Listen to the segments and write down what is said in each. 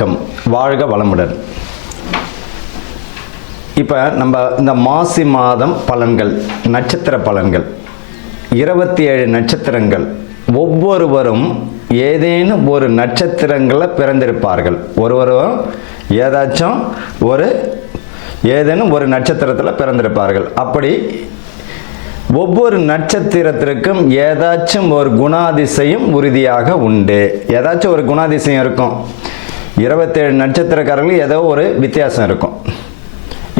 வணக்கம், வாழ்க வளமுடன். இப்போ நம்ம இந்த மாசி மாதம் பலன்கள், நட்சத்திர பலன்கள், 27 நட்சத்திரங்கள், ஒவ்வொருவரும் ஏதேனும் ஒரு நட்சத்திரங்களில் பிறந்திருப்பார்கள். ஒருவரும் ஏதேனும் ஒரு நட்சத்திரத்தில் பிறந்திருப்பார்கள். அப்படி ஒவ்வொரு நட்சத்திரத்திற்கும் ஏதாச்சும் ஒரு குணாதிசயம் உறுதியாக உண்டு. ஏதாச்சும் ஒரு குணாதிசயம் இருக்கும். 27 நட்சத்திரக்காரர்கள் ஏதோ ஒரு வித்தியாசம் இருக்கும்.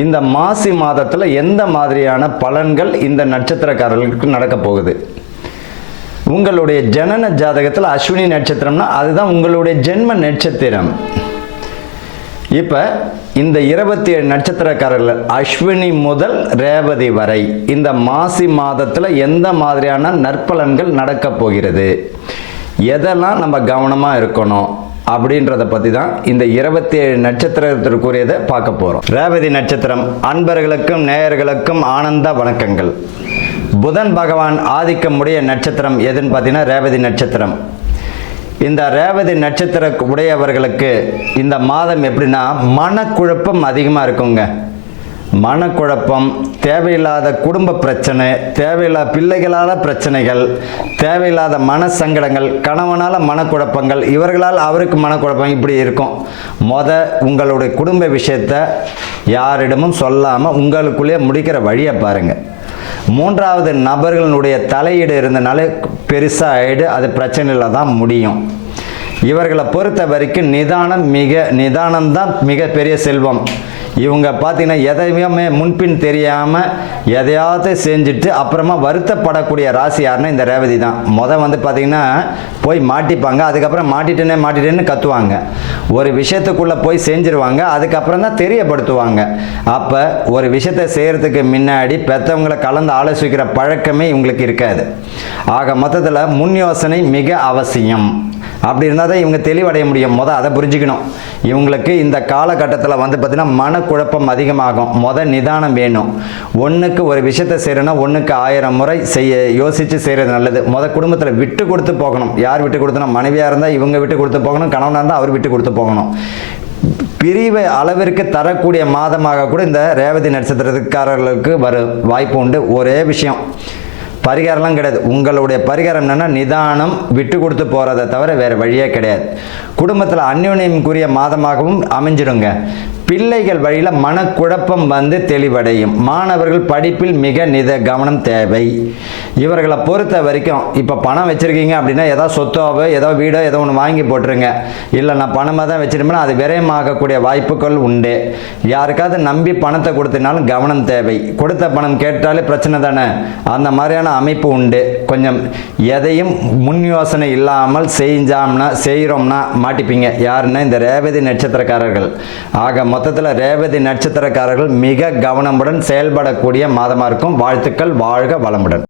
இந்த மாசி மாதத்தில் எந்த மாதிரியான பலன்கள் இந்த நட்சத்திரக்காரர்களுக்கு நடக்க போகுது? உங்களுடைய ஜனன ஜாதகத்தில் அஸ்வினி நட்சத்திரம்னா அதுதான் உங்களுடைய ஜென்ம நட்சத்திரம். இப்போ இந்த 27 நட்சத்திரக்காரர்கள் அஸ்வினி முதல் ரேவதி வரை இந்த மாசி மாதத்தில் எந்த மாதிரியான நற்பலன்கள் நடக்க போகிறது, எதெல்லாம் நம்ம கவனமாக இருக்கணும் அப்படின்றத பற்றி தான் இந்த 27 நட்சத்திரத்திற்குரியதை பார்க்க போகிறோம். ரேவதி நட்சத்திரம் அன்பர்களுக்கும் நேயர்களுக்கும் ஆனந்த வணக்கங்கள். புதன் பகவான் ஆதிக்கமுடைய நட்சத்திரம் எதுன்னு பார்த்தீங்கன்னா ரேவதி நட்சத்திரம். இந்த ரேவதி நட்சத்திர உடையவர்களுக்கு இந்த மாதம் எப்படின்னா மனக்குழப்பம் அதிகமாக இருக்குங்க. மனக்குழப்பம், தேவையில்லாத குடும்ப பிரச்சனை, தேவையில்லாத பிள்ளைகளால் பிரச்சனைகள், தேவையில்லாத மனசங்கடங்கள், கணவனால் மனக்குழப்பங்கள், இவர்களால் அவருக்கு மனக்குழப்பம், இப்படி இருக்கும். உங்களுடைய குடும்ப விஷயத்தை யாரிடமும் சொல்லாமல் உங்களுக்குள்ளேயே முடிக்கிற வழியை பாருங்கள். மூன்றாவது நபர்களுடைய தலையீடு இருந்தனால பெருசாக ஆகிடு, அது பிரச்சனையில் தான் முடியும். இவர்களை பொறுத்த வரைக்கும் நிதானம்தான் மிகப்பெரிய செல்வம். இவங்க பார்த்தீங்கன்னா எதையுமே முன்பின் தெரியாமல் எதையாவது செஞ்சுட்டு அப்புறமா வருத்தப்படக்கூடிய ராசி யாருன்னா இந்த ரேவதி தான். பார்த்தீங்கன்னா போய் மாட்டிப்பாங்க, அதுக்கப்புறம் மாட்டிட்டேன்னு கத்துவாங்க. ஒரு விஷயத்துக்குள்ளே போய் செஞ்சிருவாங்க, அதுக்கப்புறம் தான் தெரியப்படுத்துவாங்க. அப்போ ஒரு விஷயத்தை செய்கிறதுக்கு முன்னாடி பெற்றவங்களை கலந்து ஆலோசிக்கிற பழக்கமே இவங்களுக்கு இருக்காது. ஆக மொத்தத்தில் முன் யோசனை மிக அவசியம். அப்படி இருந்தால் தான் இவங்க தெளிவடைய முடியும். அதை புரிஞ்சுக்கணும். இவங்களுக்கு இந்த காலகட்டத்தில் பார்த்தீங்கன்னா மனக்குழப்பம் அதிகமாகும். நிதானம் வேணும். ஒன்றுக்கு ஒரு விஷயத்தை செய்யணும்னா 1க்கு 1000 முறை யோசித்து செய்கிறது நல்லது. குடும்பத்தில் விட்டு கொடுத்து போகணும். யார் விட்டு கொடுத்தனா, மனைவியாக இருந்தால் இவங்க விட்டு கொடுத்து போகணும், கணவனாக இருந்தால் அவர் விட்டு கொடுத்து போகணும். பிரிவு அளவிற்கு தரக்கூடிய மாதமாக கூட இந்த ரேவதி நட்சத்திரக்காரர்களுக்கு வாய்ப்பு உண்டு. ஒரே விஷயம், பரிகாரம்லாம் கிடையாது. உங்களுடைய பரிகாரம் என்னன்னா நிதானம், விட்டு கொடுத்து போகிறத தவிர வேறு வழியே கிடையாது. குடும்பத்தில் அந்யோன்யம்குரிய மாதமாகவும் அமைஞ்சிடுங்க. பிள்ளைகள் வழியில் மனக்குழப்பம் தெளிவடையும். மாணவர்கள் படிப்பில் மிக கவனம் தேவை. இவர்களை பொறுத்த வரைக்கும் இப்போ பணம் வச்சுருக்கீங்க அப்படின்னா ஏதாவது சொத்தோவோ ஏதோ வீடோ ஏதோ ஒன்று வாங்கி போட்டுருங்க. இல்லை நான் பணமாக தான் வச்சுருப்பேன்னா அது விரயமாகக்கூடிய வாய்ப்புகள் உண்டு. யாருக்காவது நம்பி பணத்தை கொடுத்தனாலும் கவனம் தேவை. கொடுத்த பணம் கேட்டாலே பிரச்சனை தானே, அந்த மாதிரியான அமைப்பு உண்டு. கொஞ்சம் எதையும் முன் யோசனை இல்லாமல் செய்கிறோம்னா மாட்டிப்பீங்க. யாருன்னா இந்த ரேவதி நட்சத்திரக்காரர்கள். ஆக மொத்தத்தில் ரேவதி நட்சத்திரக்காரர்கள் மிக கவனமுடன் செயல்படக்கூடிய மாதமாக இருக்கும். வாழ்த்துக்கள், வாழ்க வளமுடன்.